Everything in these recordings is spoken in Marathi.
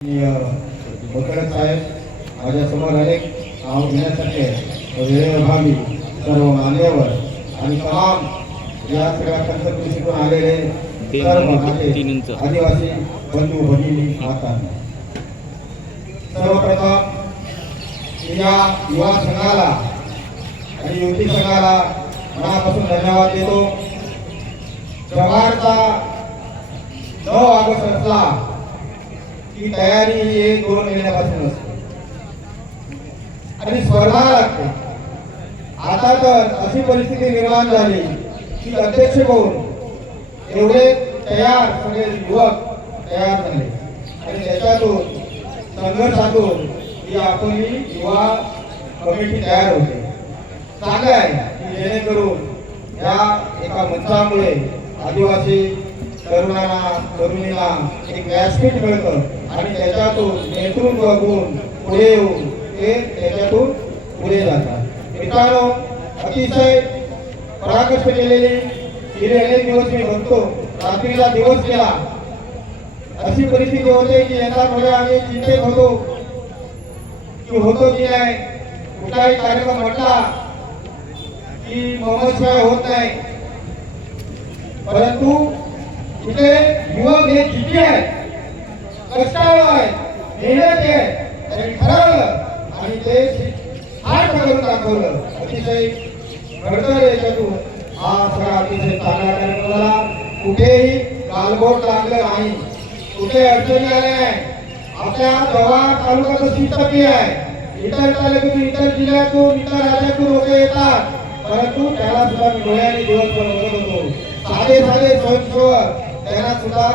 वकील साहेब माझ्यासमोर अनेक नाव घेण्यासाठी वेळेअभावी सर्व मान्यवर आणि तमाम या सगळ्या पंचकृषीतून आलेले सर्व माझे आदिवासी बंधू भगिनी माता, सर्वप्रथम या युवा संघाला आणि युवती संघाला मनापासून धन्यवाद देतो. जव्हारचा 9 ऑगस्ट असला की तयारी ही 1-2 महिन्यापासून असते आणि स्पर्धा लागते. आता तर अशी परिस्थिती निर्माण झाली की अध्यक्ष कोण एवढे तयार सगळे युवक तयार झाले आणि त्याच्यातून संघर्षातून ही आपली युवा कमिटी तयार होते. चांगलं आहे की जेणेकरून या एका मंचामुळे आदिवासी तरुणांना तरुणीला एक व्यासपीठ मिळतं आणि त्याच्यातून नेतृत्व गुण पुढे येऊन ते त्याच्यातून पुढे जातात. मित्रांनो, अतिशय पराकष्ट केलेली गेले अनेक दिवस मी बघतो, रात्रीला दिवस गेला अशी परिस्थिती होते की यंदा थोडे आम्ही चिंतेत होतो की होतो की नाही. कुठलाही कार्यक्रम म्हटला की मोहम्मदशिवाय होत नाही, परंतु इथे युवक हे जिद्दी आहे, कष्टाळू आहे, मेहनती आहे, त्यांनी ठरवलं आणि ते हार करून दाखवलं. अतिशय घडतर याच्यातून हा सगळा अतिशय चांगला कार्यक्रम झाला. कुठेही गालबोट लागलं नाही, कुठे अडचणी आल्या नाही. आपल्या जव्हार तालुका तशी टप्पी आहे. इतर तालुक्यातून, इतर जिल्ह्यातून, इतर राज्यातून लोक येतात, परंतु त्याला सुद्धा डोळ्याने दिवसभर बघत होतो. साधे स्वयंसेवक त्यांना सुद्धा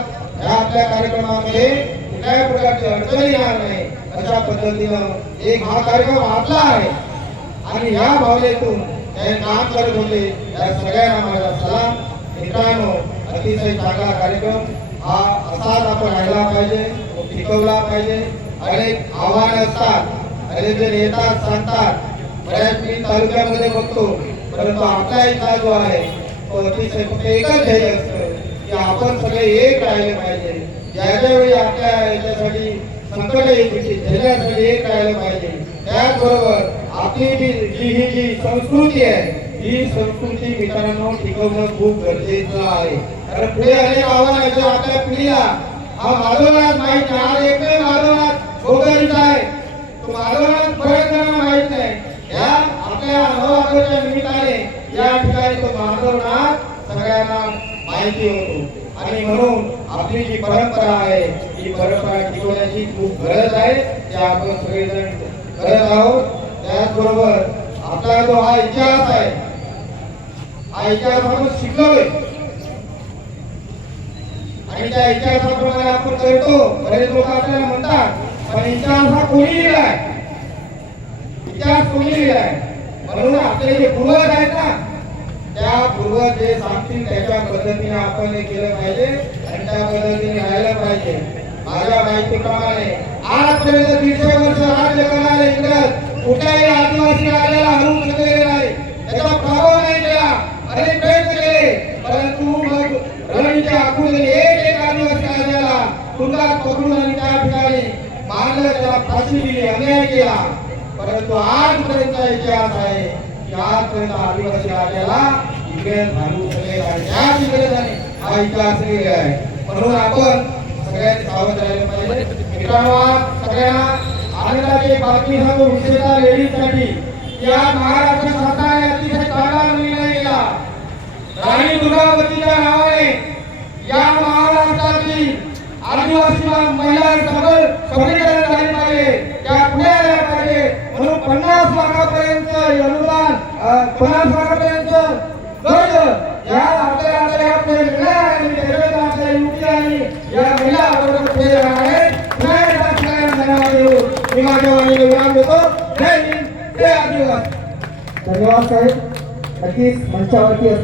या आपल्या कार्यक्रमामध्ये कुठल्याही प्रकारची अडचणी येणार नाही अशा पद्धतीनं एक हा कार्यक्रम आपला आहे आणि या भावनेतून ते काम करत होते. या सगळ्यांना माझा सलाम. मित्रांनो, अतिशय चांगला कार्यक्रम हा असाच आपण राहिला पाहिजे, टिकवला पाहिजे. अनेक आव्हानं असतात, अनेक जण येतात सांगतात, बऱ्याच मी तालुक्यामध्ये बघतो, परंतु आपला इथला जो आहे तो अतिशय फक्त एकच ध्येय असतं की आपण सगळे एक राहिले पाहिजे. ज्यावेळी आपल्या याच्यासाठी संकट येते त्याच्यासाठी एक राहिलं पाहिजे. त्याचबरोबर आपली जी संस्कृती आहे ही संस्कृती मित्रांनो टिकवणं खूप गरजेचं आहे. कारण पुढे अनेक आव्हानाचे आपल्या पिढीला हा माधवनाथ माहित नाही. आज एकही माधवनाथ गोगरीचा आहे, तो माधवनाथ बऱ्याच जणांना माहित नाही. या आपल्या 9 ऑगस्टच्या निमित्ताने या ठिकाणी तो माधवनाथ सगळ्यांना माहिती होतो आणि म्हणून आपली जी परंपरा आहे ही परंपरा टिकवण्याची खूप गरज आहे. ते आपण सगळेजण करत आहोत. त्याचबरोबर आपला जो हा इतिहास आहे, हा इतिहास आपण शिकलोय आणि त्या इतिहासाप्रमाणे आपण करतो. बरेच लोक आपल्याला म्हणतात पण इतिहास हा कोणी लिहिलाय, इतिहास कोणी लिहिलाय. म्हणून आपले जे पूर्वज आहेत ना, त्या पूर्वज जे सांगतील त्याच्या पद्धतीने आपण हे केलं पाहिजे आणि त्या पद्धतीने राहिलं पाहिजे. माझ्या माहितीप्रमाणे आजपर्यंत 150 वर्ष राज्य करणारे इंग्रज कुठल्याही आदिवासी राजाला हरवू शकलेले नाही, त्याचा प्रभाव नाही केला. अनेक प्रयत्न केले, परंतु मग रणनीती आखून एक आदिवासी राजाला तुरुंगात पकडून आणि त्या ठिकाणी मारलं, त्याला फाशी दिली, अन्याय केला. परंतु आजपर्यंतचा इतिहास आहे की आजपर्यंत आदिवासी राजाला इंग्रज घालू शकले आणि त्याच इंग्रजांनी हा इतिहास लिहिला आहे. म्हणून आपण सगळ्यांनी सावध राहिलं पाहिजे. मित्रांनो, सगळ्यांना आनंदाची बातमी सांगतो विशेषतः लेडीजसाठी. या महाराष्ट्र सरकारने अतिशय चांगला निर्णय केला. राणी दुर्गावतीच्या नावाने या महाराष्ट्राची आदिवासी महिला सबलीकरण झाली पाहिजे, त्या पुढे आल्या पाहिजे. म्हणून 50 लाखापर्यंत अनुदान, 50 लाखापर्यंत कर्ज या आपल्या आपल्या युवती आणि या महिला बरोबर पुढे येणार आहेत. धन्यवाद देऊ मी माझ्या वाणीला विराम देतो. जय हिंद, जय आदिवासी. धन्यवाद साहेब. नक्कीच मंचावरती